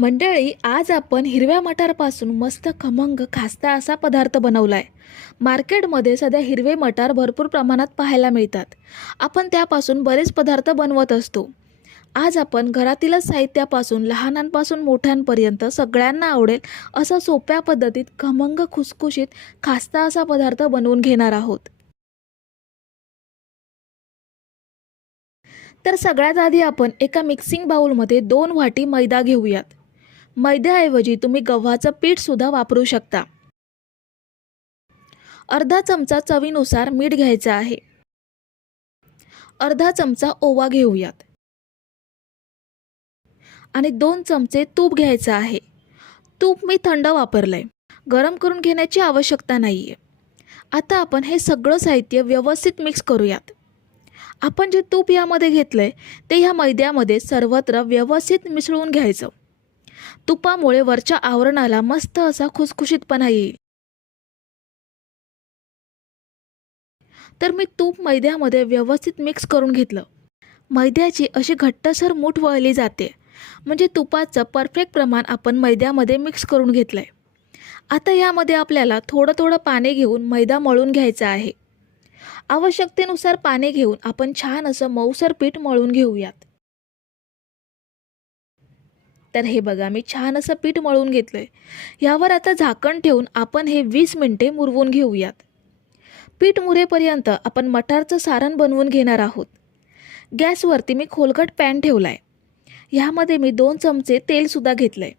मंडळी आज आपण हिरव्या मटारपासून मस्त खमंग खास्ता असा पदार्थ बनवला आहे मार्केटमध्ये सध्या हिरवे मटार भरपूर प्रमाणात पाहायला मिळतात. आपण त्यापासून बरेच पदार्थ बनवत असतो. आज आपण घरातीलच साहित्यापासून लहानांपासून मोठ्यांपर्यंत सगळ्यांना आवडेल असा सोप्या पद्धतीत खमंग खुसखुशीत खास्ता असा पदार्थ बनवून घेणार आहोत. तर सगळ्यात आधी आपण एका मिक्सिंग बाउलमध्ये दोन वाटी मैदा घेऊयात. मैद्याऐवजी तुम्ही गव्हाचं पीठसुद्धा वापरू शकता. अर्धा चमचा चवीनुसार मीठ घ्यायचं आहे. अर्धा चमचा ओवा घेऊयात. आणि दोन चमचे तूप घ्यायचं आहे. तूप मी थंड वापरलंय. गरम करून घेण्याची आवश्यकता नाही आहे आता आपण हे सगळं साहित्य व्यवस्थित मिक्स करूयात. आपण जे तूप यामध्ये घेतलं आहे ते ह्या मैद्यामध्ये सर्वत्र व्यवस्थित मिसळून घ्यायचं. तुपामुळे वरच्या आवरणाला मस्त असा खुसखुशीतपणा येईल. तर मी तूप मैद्यामध्ये व्यवस्थित मिक्स करून घेतलं. मैद्याची अशी घट्टसर मूठ वळली जाते. म्हणजे तुपाचं परफेक्ट प्रमाण आपण मैद्यामध्ये मिक्स करून घेतलं आहे आता यामध्ये आपल्याला थोडं थोडं पाणी घेऊन मैदा मळून घ्यायचा आहे. आवश्यकतेनुसार पाणी घेऊन आपण छान असं मऊसर पीठ मळून घेऊयात. तर हे बघा मी छान असं पीठ मळून घेतलं आहे यावर आता झाकण ठेवून आपण हे वीस मिनटे मुरवून घेऊयात. पीठ मुरेपर्यंत आपण मटारचं सारण बनवून घेणार आहोत. गॅसवरती मी खोलकट पॅन ठेवला आहे ह्यामध्ये मी दोन चमचे तेलसुद्धा घेतलं आहे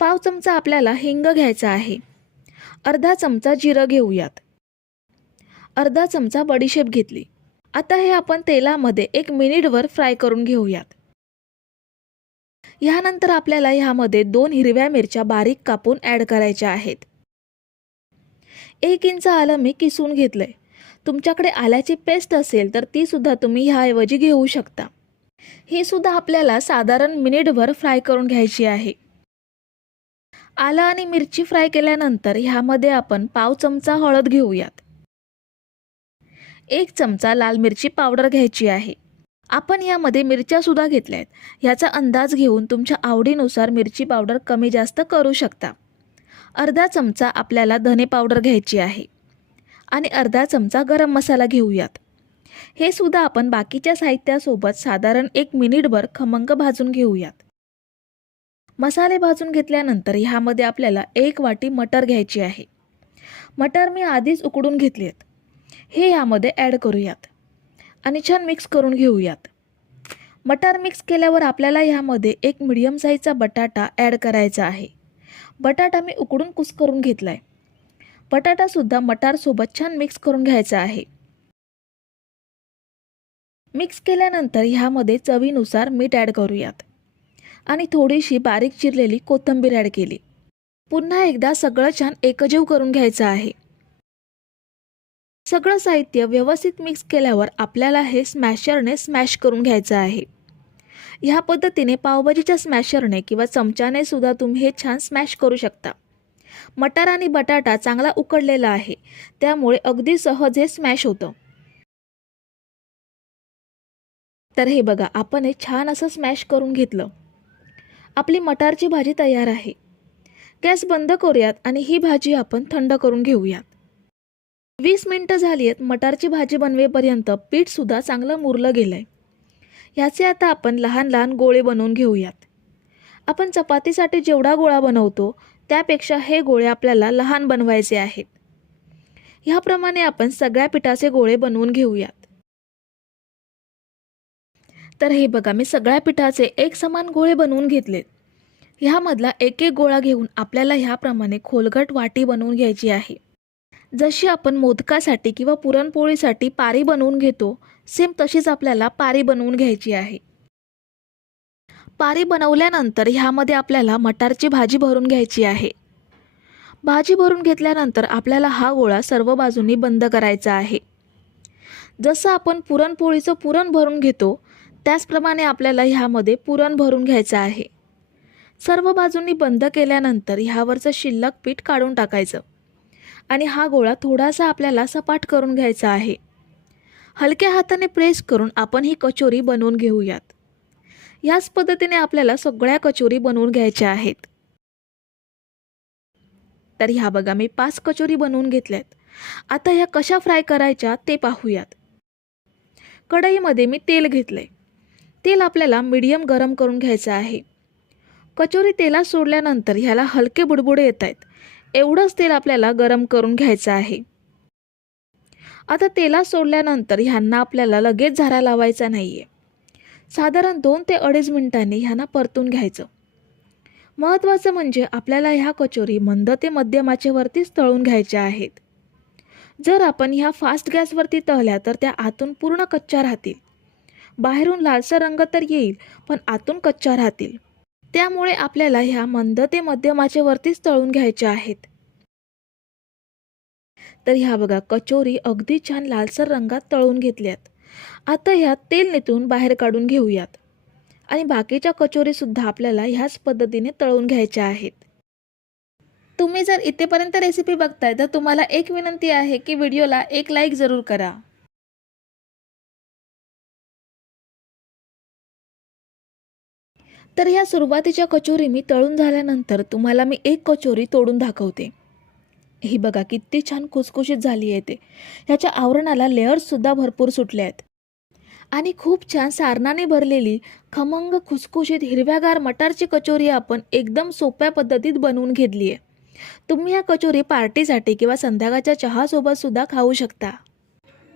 पाव चमचा आपल्याला हिंग घ्यायचा आहे. अर्धा चमचा जिरं घेऊयात. अर्धा चमचा बडीशेप घेतली. आता हे आपण तेलामध्ये एक मिनिटवर फ्राय करून घेऊयात. ह्यानंतर आपल्याला ह्यामध्ये दोन हिरव्या मिरच्या बारीक कापून ॲड करायच्या आहेत. एक इंच आलं मी किसून घेतलं आहे तुमच्याकडे आल्याची पेस्ट असेल तर ती सुद्धा तुम्ही ह्याऐवजी घेऊ शकता. ही सुद्धा आपल्याला साधारण मिनिटभर फ्राय करून घ्यायची आहे. आलं आणि मिरची फ्राय केल्यानंतर ह्यामध्ये आपण पाव चमचा हळद घेऊयात. एक चमचा लाल मिरची पावडर घ्यायची आहे. आपण यामध्ये मिरच्यासुद्धा घेतल्या आहेत ह्याचा अंदाज घेऊन तुमच्या आवडीनुसार मिरची पावडर कमी जास्त करू शकता. अर्धा चमचा आपल्याला धने पावडर घ्यायची आहे. आणि अर्धा चमचा गरम मसाला घेऊयात. हे सुद्धा आपण बाकीच्या साहित्यासोबत साधारण एक मिनिटभर खमंग भाजून घेऊयात. मसाले भाजून घेतल्यानंतर ह्यामध्ये आपल्याला एक वाटी मटर घ्यायची आहे. मटर मी आधीच उकडून घेतली आहेत हे यामध्ये ॲड करूयात. आणि छान मिक्स करून घेऊयात. मटार मिक्स केल्यावर आपल्याला ह्यामध्ये एक मिडियम साईजचा बटाटा ॲड करायचा आहे. बटाटा मी उकडून कुस करून घेतला आहे बटाटासुद्धा मटारसोबत छान मिक्स करून घ्यायचा आहे. मिक्स केल्यानंतर ह्यामध्ये चवीनुसार मीठ ॲड करूयात. आणि थोडीशी बारीक चिरलेली कोथिंबीर ॲड केली. पुन्हा एकदा सगळं छान एकजीव करून घ्यायचं आहे. सगळं साहित्य व्यवस्थित मिक्स केल्यावर आपल्याला हे स्मॅशरने स्मॅश करून घ्यायचं आहे. ह्या पद्धतीने पावभाजीच्या स्मॅशरने किंवा चमच्याने सुद्धा तुम्ही हे छान स्मॅश करू शकता. मटार आणि बटाटा चांगला उकडलेला आहे त्यामुळे अगदी सहज हे स्मॅश होतं. तर हे बघा आपण हे छान असं स्मॅश करून घेतलं. आपली मटारची भाजी तयार आहे. गॅस बंद करूयात आणि ही भाजी आपण थंड करून घेऊयात. वीस मिनटं झाली आहेत मटारची भाजी बनवेपर्यंत पीठसुद्धा चांगलं मुरलं गेलं आहे ह्याचे आता आपण लहान लहान गोळे बनवून घेऊयात. आपण चपातीसाठी जेवढा गोळा बनवतो त्यापेक्षा हे गोळे आपल्याला लहान बनवायचे आहेत. ह्याप्रमाणे आपण सगळ्या पिठाचे गोळे बनवून घेऊयात. तर हे बघा मी सगळ्या पिठाचे एक समान गोळे बनवून घेतलेत. ह्यामधला एक एक गोळा घेऊन आपल्याला ह्याप्रमाणे खोलगट वाटी बनवून घ्यायची आहे. जशी आपण मोदकासाठी किंवा पुरणपोळीसाठी पारी बनवून घेतो सेम तशीच आपल्याला पारी बनवून घ्यायची आहे. पारी बनवल्यानंतर ह्यामध्ये आपल्याला मटारची भाजी भरून घ्यायची आहे. भाजी भरून घेतल्यानंतर आपल्याला हा गोळा सर्व बाजूंनी बंद करायचा आहे. जसं आपण पुरणपोळीचं पुरण भरून घेतो त्याचप्रमाणे आपल्याला ह्यामध्ये पुरण भरून घ्यायचं आहे. सर्व बाजूंनी बंद केल्यानंतर ह्यावरचं शिल्लक पीठ काढून टाकायचं. आणि हा गोळा थोडासा आपल्याला सपाट करून घ्यायचा आहे. हलक्या हाताने प्रेस करून आपण ही कचोरी बनवून घेऊयात. याच पद्धतीने आपल्याला सगळ्या कचोरी बनवून घ्यायच्या आहेत. तर ह्या बघा मी पाच कचोरी बनवून घेतल्यात. आता ह्या कशा फ्राय करायच्या ते पाहूयात. कढईमध्ये मी तेल घेतलंय. तेल आपल्याला मीडियम गरम करून घ्यायचं आहे. कचोरी तेलात सोडल्यानंतर ह्याला हलके बुडबुडे येत आहेत एवढंच तेल आपल्याला गरम करून घ्यायचं आहे. आता तेला सोडल्यानंतर ह्यांना आपल्याला लगेच झारा लावायचा नाही आहे साधारण दोन ते अडीच मिनिटांनी ह्यांना परतून घ्यायचं. महत्त्वाचं म्हणजे आपल्याला ह्या कचोरी मंद ते मध्यमाचेवरतीच तळून घ्यायच्या आहेत. जर आपण ह्या फास्ट गॅसवरती तळल्या तर त्या आतून पूर्ण कच्च्या राहतील. बाहेरून लालसर रंग तर येईल पण आतून कच्च्या राहतील. त्यामुळे आपल्याला ह्या मंद ते मध्यमाचे वरतीच तळून घ्यायच्या आहेत. तर ह्या बघा कचोरी अगदी छान लालसर रंगात तळून घेतल्यात. आता ह्या तेल नेतून बाहेर काढून घेऊयात. आणि बाकीच्या कचोरीसुद्धा आपल्याला ह्याच पद्धतीने तळून घ्यायच्या आहेत. तुम्ही जर इथेपर्यंत रेसिपी बघताय तर तुम्हाला एक विनंती आहे की व्हिडिओला एक लाईक जरूर करा. तर ह्या सुरुवातीच्या कचोरी मी तळून झाल्यानंतर तुम्हाला मी एक कचोरी तोडून दाखवते. ही बघा किती छान कुसकुशीत झाली आहे ते. ह्याच्या आवरणाला लेअर्ससुद्धा भरपूर सुटले आहेत. आणि खूप छान सारणाने भरलेली खमंग खुसखुशीत हिरव्यागार मटारची कचोरी आपण एकदम सोप्या पद्धतीत बनवून घेतली आहे. तुम्ही या कचोरी पार्टीसाठी किंवा संध्याकाळच्या चहासोबतसुद्धा खाऊ शकता.